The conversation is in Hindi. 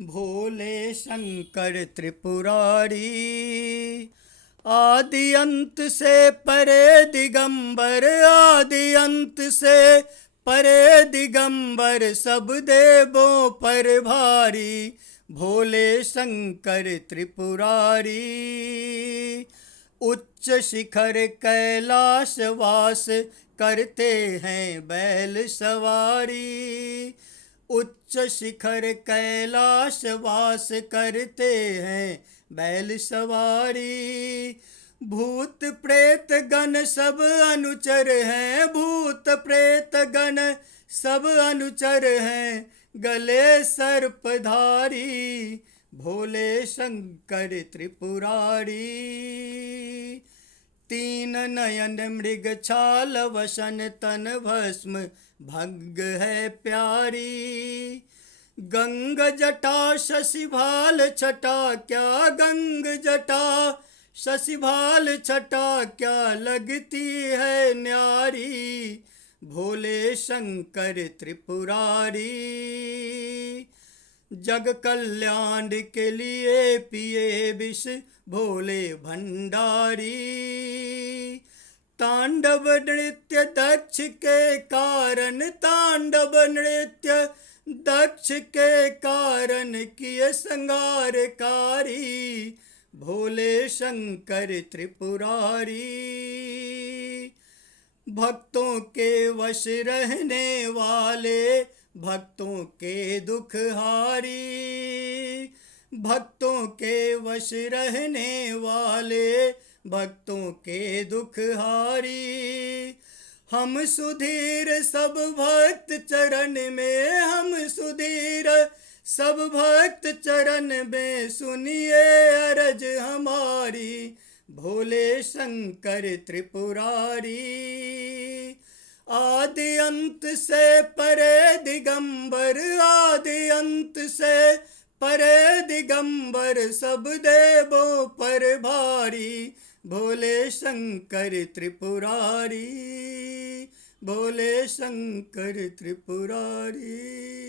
भोले शंकर त्रिपुरारी, आदि अंत से परे दिगंबर, आदि अंत से परे दिगंबर, सब देवों पर भारी। भोले शंकर त्रिपुरारी, उच्च शिखर कैलाश वास करते हैं बैल सवारी। उच्च शिखर कैलाश वास करते हैं बैल सवारी। भूत प्रेत गण सब अनुचर हैं, भूत प्रेत गण सब अनुचर हैं, गले सर्पधारी। भोले शंकर त्रिपुरारी, तीन नयन मृग छाल वसन, तन भस्म भंग है प्यारी। गंग जटा शशिभाल छटा, क्या गंग जटा शशिभाल छटा, क्या लगती है न्यारी। भोले शंकर त्रिपुरारी, जग कल्याण के लिए पिए विष भोले भंडारी। तांडव नृत्य दक्ष के कारण, तांडव नृत्य दक्ष के कारण किए संगारकारी। भोले शंकर त्रिपुरारी, भक्तों के वश रहने वाले, भक्तों के दुख हारी। भक्तों के वश रहने वाले, भक्तों के दुख हारी। हम सुधीर सब भक्त चरण में, हम सुधीर सब भक्त चरण में, सुनिए अरज हमारी। भोले शंकर त्रिपुरारी, आदि अंत से परे दिगंबर, आदि अंत से परे दिगंबर, सब देवों पर भारी। भोले शंकर त्रिपुरारी, भोले शंकर त्रिपुरारी।